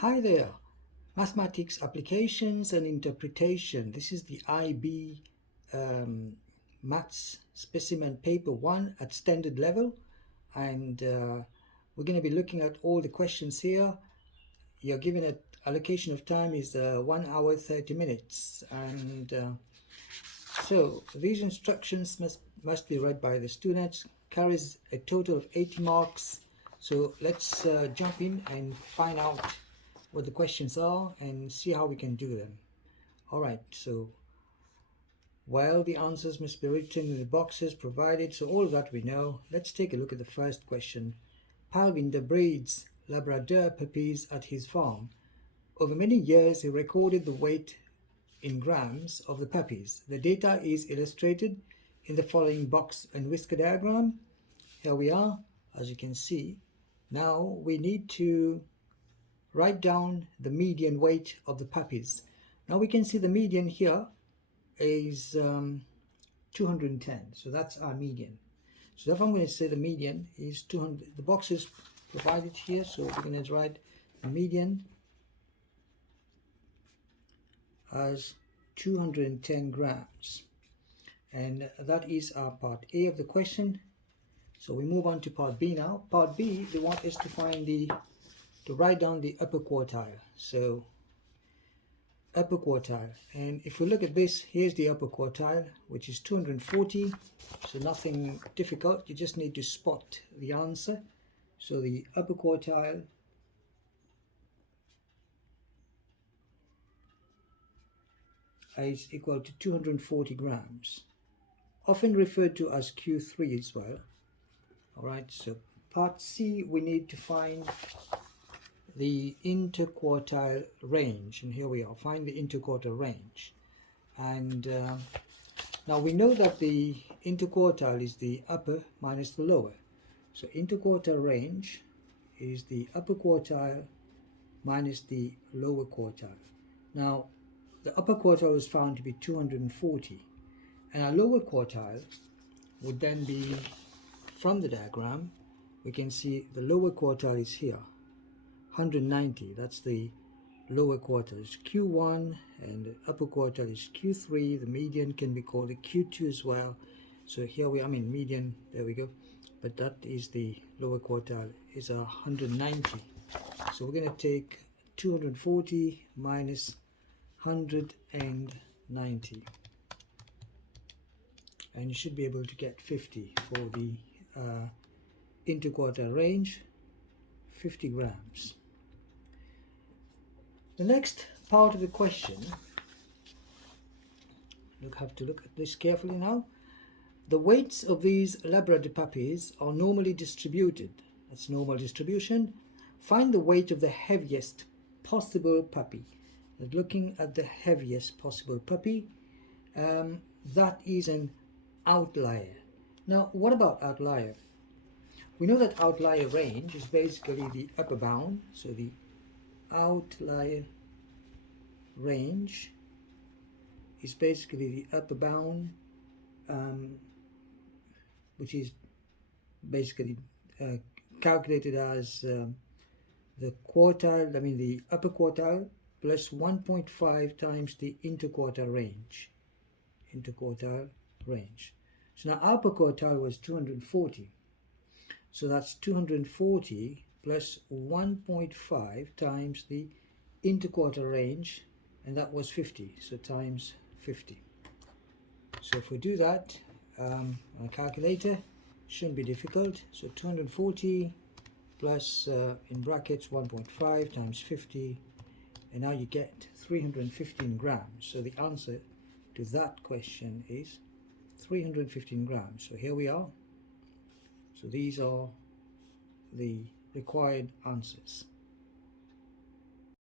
Hi there, Mathematics Applications and Interpretation. This is the IB Maths Specimen Paper 1 at standard level, and we're going to be looking at all the questions here. You're given an allocation of time is 1 hour 30 minutes, and so these instructions must be read by the students. Carries a total of 80 marks. So let's jump in and find out what the questions are and see how we can do them. All right, so while the answers must be written in the boxes provided, so all of that we know. Let's take a look at the first question. Palvinder breeds Labrador puppies at his farm. Over many years, he recorded the weight in grams of the puppies. The data is illustrated in the following box and whisker diagram. Here we are, as you can see. Now we need to write down the median weight of the puppies. Now we can see the median here is 210, so that's our median. So if I'm going to say the median is 200, the box is provided here, so we're going to write the median as 210 grams, and that is our part A of the question. So we move on to part B now. Part B, they want us to find to write down the upper quartile. So upper quartile, and if we look at this, here's the upper quartile, which is 240. So nothing difficult, you just need to spot the answer. So the upper quartile is equal to 240 grams, often referred to as Q3 as well. All right, so part C, we need to find the interquartile range, and here we are, find the interquartile range. And now we know that the interquartile is the upper minus the lower. So interquartile range is the upper quartile minus the lower quartile. Now the upper quartile was found to be 240, and our lower quartile would then be, from the diagram, we can see the lower quartile is here, 190. That's the lower quartile is Q1, and the upper quartile is Q3. The median can be called a Q2 as well. So here we, median, there we go. But that is the lower quartile is 190. So we're going to take 240 minus 190. And you should be able to get 50 for the interquartile range, 50 grams. The next part of the question, you have to look at this carefully now. The weights of these Labrador puppies are normally distributed. That's normal distribution. Find the weight of the heaviest possible puppy. Looking at the heaviest possible puppy, that is an outlier. Now, what about outlier? We know that outlier range is basically the upper bound. So the outlier range is basically the upper bound, which is basically calculated as the quartile, the upper quartile plus 1.5 times the interquartile range. Interquartile range. So now upper quartile was 240. So that's 240 plus 1.5 times the interquartile range, and that was 50. So times 50. So if we do that on a calculator, shouldn't be difficult. So 240 plus in brackets 1.5 times 50, and now you get 315 grams. So the answer to that question is 315 grams. So here we are. So these are the required answers.